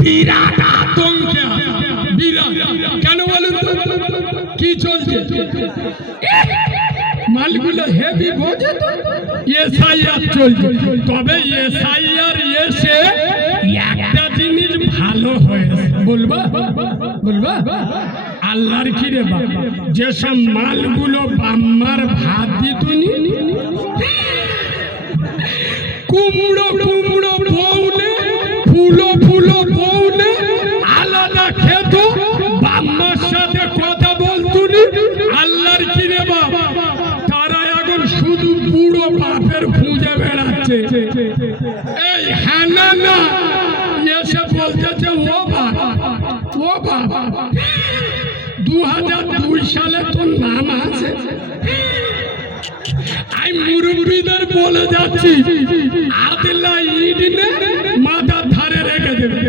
বিরাট আতঙ্কে বিরাট। কেন বলুন তো কি চলছে? মালগুলো হেভি বোঝে তো, এসআইআর চলছে। তবে এসআইআর এসে একটা জিনিস ভালো হয়েছে, বলবা বলবা আল্লাহর কি রে বাবা, যেসব মালগুলো বাম্মার ভাত দিত কুমড়ো কুমড়ো বউনে ফুলো ফুলো বউনে আলাদা খেত, বাম্মার সাথে কথা বলতুনি, আল্লাহর কি রে বাবা, তারা এখন শুধু বুড়ো বাপের খুঁজে বেড়াচ্ছে। এই হ্যাঁ না না এসে বলতেছে ও বাবা ও বাবা 2002 সালে তোর নাম আছে। আমি মুরব্বীদের বলে যাচ্ছি, আদিল্লা ইডিনে মাথার ধারে রেখে দেবে।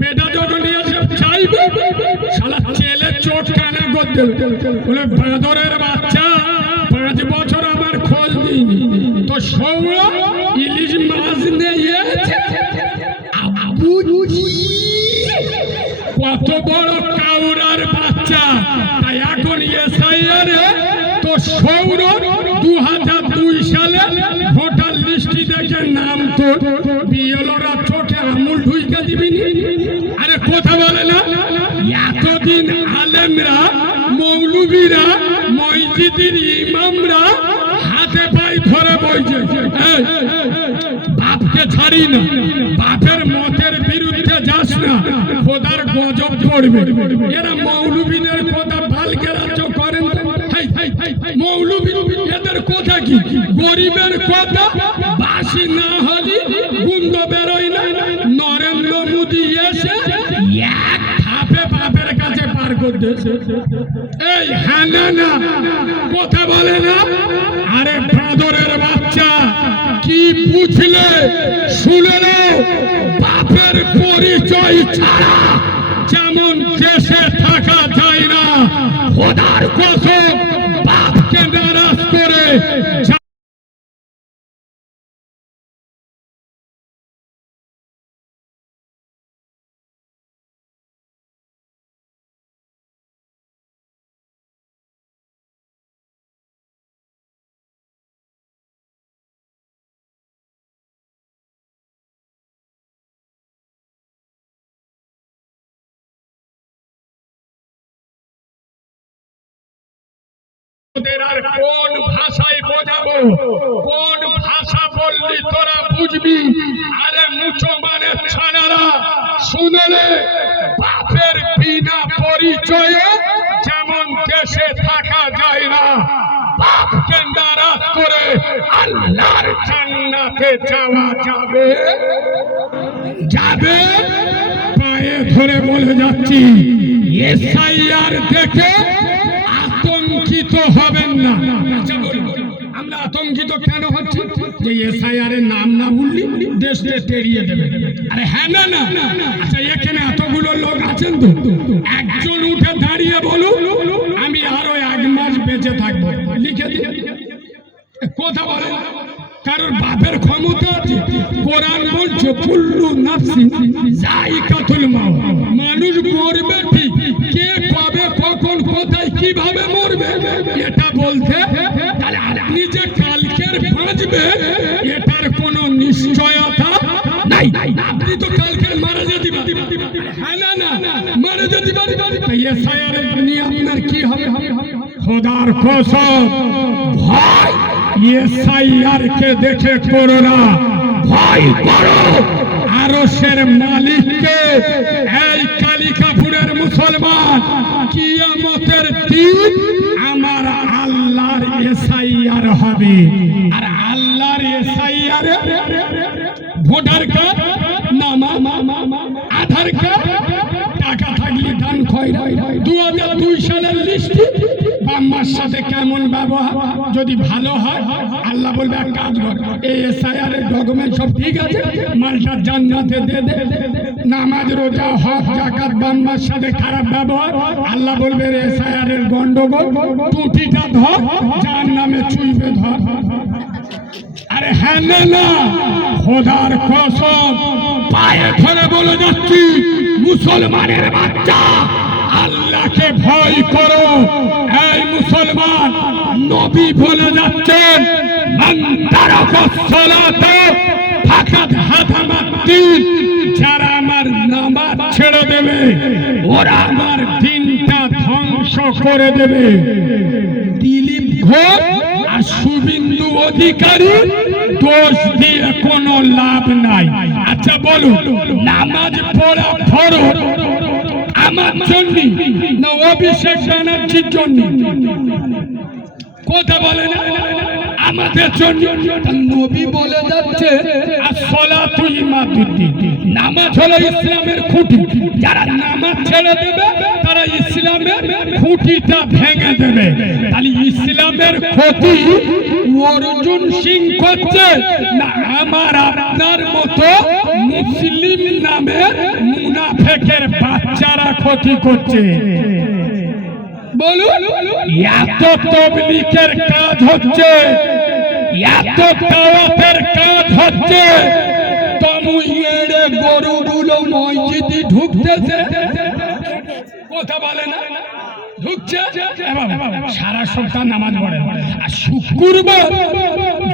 বেটা যখন এসে চাইবে শালা ছেলে চোট কানে করতে বলে, বাঁদরের বাচ্চা 5 বছর আমার খোঁজ দিইনি তো সৌর ইলিশ মাছ নিয়ে কত বড় কাউরার বাচ্চা। তাই এখন এসআইআর তো সৌর 2002 সালে ভোটার লিস্টি দেখে নাম তো বিএলওরা চোখে আমুল ঢুইকে দিবিনি। আরে কথা বলে না, এতদিন আলেমরা মৌলবীরা মসজিদের ইমামরা হাতে পায়ে ধরে বইছে, বাপকে ছাড়ি না, বাপের মতের বিরুদ্ধে যাস না, খোদার গজব পড়বে। এরা মৌলবীদের কথা বালকে রাজ্য করেন। মৌলবী এদের কথা কি, গরিবের কথা বাসি না হলে গুন্দ বেরোয় না। নরেন্দ্র মোদী এসে এক ধাপে বাপের কাছে পার করতেছে। এই হ্যাঁ না না কথা বলে না। আরে বাঁদরের বাচ্চা কি বুঝলে শুনে নাও, বাপের পরিচয় ছাড়া যেমন দেশে থাকা যায় না, খোদার কসম বাপকে নারাজ করে আর কোন ভাষায় বোঝাবো, কোন ভাষা বললি তোরা বুঝবি। আরে মুচো মানে ছাড়ারা শুনলে, বাপের বিনা পরিচয়ে যেমন দেশে থাকা যায় না, বাপকে নারাজ করে আল্লাহর জান্নাতে যাওয়া যাবে যাবে। পায়ে ধরে বলে যাচ্ছি, এসআইআর দেখে আতঙ্কিত হবেন না। আমরা আতঙ্কিত কেন হচ্ছে? যে এসআইআর এর নাম না বললি দেশ তেড়িয়ে দেবে। আরে হ্যাঁ না না আচ্ছা, এখানে এতগুলো লোক আছেন তো, একজন উঠে দাঁড়িয়ে বলুন আমি আরো 1 মাস বেঁচে থাকবো, লিখে দিন। কথা বলে কারোর বাপের ক্ষমতা আছে? কোরআন বলছে কুল্লু নাফসিন যায়িকাতুল মাউত, মানুষ মরবে ঠিক, কে কবে কখন কোথায় কিভাবে মরবে এটা বলতে, তাহলে আপনি যে কালকের বাঁচবে এটার কোনো নিশ্চয়তা নাই। আপনি তো কালকের মারা যেতে পারেন, হ্যাঁ না না মারা যেতে পারেন। এসআইআর নিয়ে আপনার কি হবে? খোদার কসম ভয় এসআইআর কে দেখে করো না, ভয় করো আরশের মালিককে। এই কালিকাপুরের মুসলমান, কিয়ামতের দিন আমার আল্লাহর এসআইআর হবে। আর আল্লাহর এসআইআর ভোটার কার্ড, নাম, আধার কার্ড, টাকা থাকলে দান খয়রা। 2002 সালের লিস্টি বাম্মার সাথে কেমন ব্যবহার, যদি ভালো হয় আল্লাহ বলবে এক কাজ কর, এই এসআইআর এর ডকুমেন্ট সব ঠিক আছে, মালটা জান্নাতে দে দে। নামাজ রোজা হজ যাকাত বাম্মার সাথে খারাপ ব্যবহার, আল্লাহ বলবে এসআইআর এর গন্ডগোল, টুটিটা ধর জাহান্নামে চুইবে ধর। আরে হ্যাঁ না না, খোদার কসম পায়ে ধরে বলে যাচ্ছি, মুসলমানের বাচ্চা আল্লাহকে ভয় করো। এই মুসলমান, নবী বলে যাচ্ছেন, মান তারাকাস সালাতা ফাকাদ হাদামাদ্দিন, যারা আমার নামাজ ছেড়ে দেবে ওরা আমার দিনটা ধ্বংস করে দেবে। দিলীপ ঘোষ আর শুভেন্দু অধিকারী দোষ দিয়ে কোনো লাভ নাই। আচ্ছা বলুন, নামাজ পড়া ফরজ আমার জন্য না অভিষেক ব্যানার্জির জন্য? কথা বলে না আমাদের জন্য। নবী বলে যাচ্ছে আসসালাতু ইমাদুদ্দিন, নামাজ হলো ইসলামের খুঁটি। যারা নামাজ ছেড়ে দেবে তারা ইসলামের খুঁটিটা ভেঙে দেবে। তাহলে ইসলামের ক্ষতি অর্জুন সিং করছে না আমার আপনার মতো মুসলিম নামের মুনাফেকের বাচ্চারা ক্ষতি করছে? বলুন, এত তাবলীগের কাজ হচ্ছে, এত দাওয়াতের কাজ হচ্ছে, তমুইয়ের গরুগুলো মসজিদে ঢুকতেছে। কথা বলে না, ঢুকছে, সারা সপ্তাহ নামাজ পড়ে, আর শুক্রবার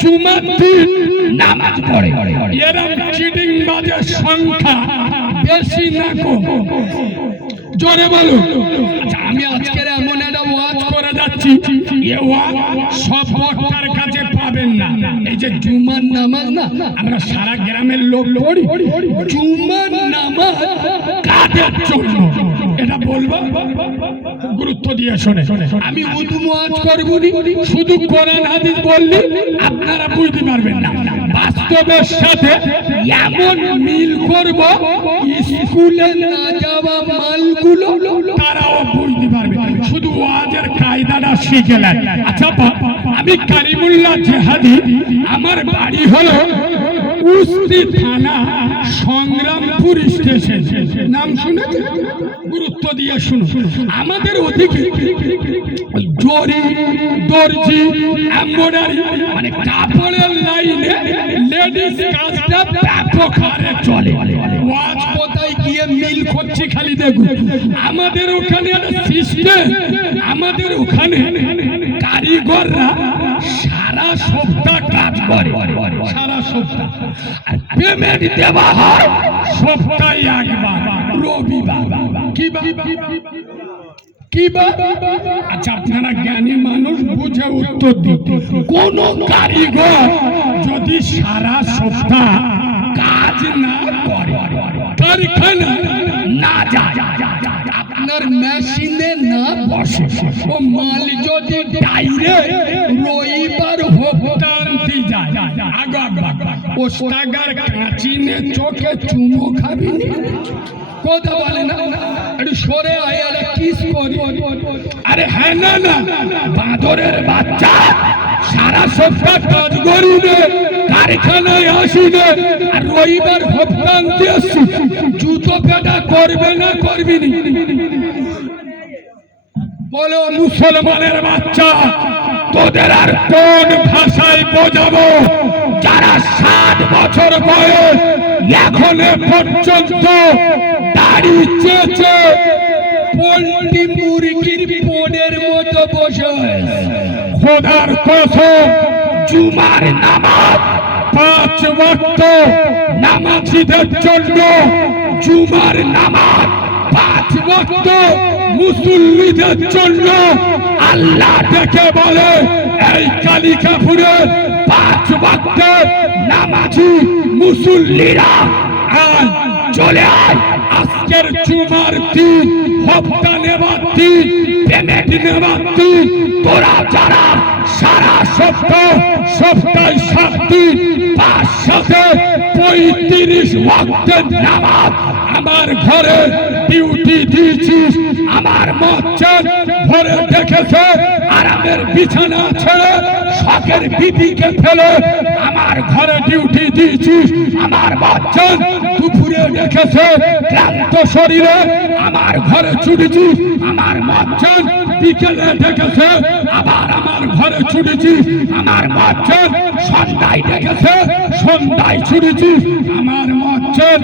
জুমার দিন নামাজ পড়ে। এরকম চিটিং বাজের সংখ্যা বেশি না কম? জোরে বলুন। আমি আজকের এমন একটা ওয়াজ করে যাচ্ছি, এ ওয়াজ সব বক্তার কাছে পাবেন না। এই যে জুমার নামাজ না, আমরা সারা গ্রামের লোক পড়ি, জুমার নামাজ কাদের জন্য এটা বলবো, গুরুত্ব দিয়ে শোনে। আমি উর্দু ওয়াজ করব না, শুধু কোরআন হাদিস বললি আপনারা বুঝতে পারবেন না। বাস্তবের সাথে এমন মিল করব, স্কুলে না যাওয়া মালগুলো তারাও বুঝতে পারবে, শুধু ওয়াজের কায়দাটা শিখে নেয়। আচ্ছা, আমি কারিমুল্লাহ জেহাদি, আমার বাড়ি হলো কুস্তি থানা সংগ্রামপুর স্টেশন। নাম শুনেছেন? গুরুত্ব দিয়ে শুনুন। আমাদের ওদিকে জরি, দর্জি, এমব্রয়ডারি মানে কাপড়ের লাইনে লেডিস কাজটা ব্যাপক হারে চলে। ওয়াজ কোথায় গিয়ে মিল করছি খালি দেখুন। আমাদের ওখানে একটা সিস্টেম, আমাদের ওখানে কারিগররা সারা সপ্তাহ কাজ করে, সারা সপ্তাহ, আর পেমেন্ট দেওয়া হয় সপ্তাহে একবার, রবিবার। কি বা? আচ্ছা, আপনারা জ্ঞানী মানুষ, বুঝে উত্তর দিন। কোন কারিগর যদি সারা সপ্তাহ কাজ না করে, কারখানা না যায়, আপনার মেশিনে না বসে, ও মাল যদি ডাইরেক্ট রবিবার ভোক্তান্তি যায়, ও টাকার কাঁচি নে চোখে চুমো খাবি। কথা বলে না, একটু সরে আয়, আর কিস করি। আরে হ্যাঁ না না, বাঁদরের বাচ্চা সারা সপ্তাহ কাজ করি নে, কারখানায় আসি নে, আর রবিবার ভোক্তান্তি আসছি, জুতো পেটা করবে না করবি নি? বলো মুসলমানের বাচ্চা, তোদের আর কোন ভাষায় বোঝাবো? যারা 7 বছর বয়স এখনো পর্যন্ত দাড়ি চেঁচে পোল্ট্রি মুরগির পোনের মতো বসে, খোদার কসম জুমার নামাজ 5 ওয়াক্ত নামাজীদের জন্য, জুমার নামাজ 5 ওয়াক্ত মুসল্লিদের জন্য। আল্লাহ ডেকে বলে, এই কালিকাপুরে 5 ওয়াক্তের নামাজি মুসল্লিরা আয়, চলে আয়। আজকের জুমার দিন, হপ্তা নেবার দিন, পেমেন্ট নেবার দিন। তোরা যারা সারা সপ্তাহে 7 দিন 5 সাথে 35 ওয়াক্তের নামাজ আমার ঘরে ডিউটি দিয়েছিস, আমার মসজিদ ভরে দেখেছে, আরামের বিছানা ছেড়ে শখের বিবিকে ফেলে আমার ঘরে ডিউটি দিয়েছিস, আমার মসজিদ দুপুরে দেখেছে ক্লান্ত শরীরে আমার ঘরে ছুটেছিস, আমার মসজিদ বিকেলে ডেকেছে, আবার আমার ঘরে ছুটেছি, আমার মচ্ছেদ সন্ধ্যায় ডেকেছে, সন্ধ্যায় ছুটেছি, আমার মচ্ছেদ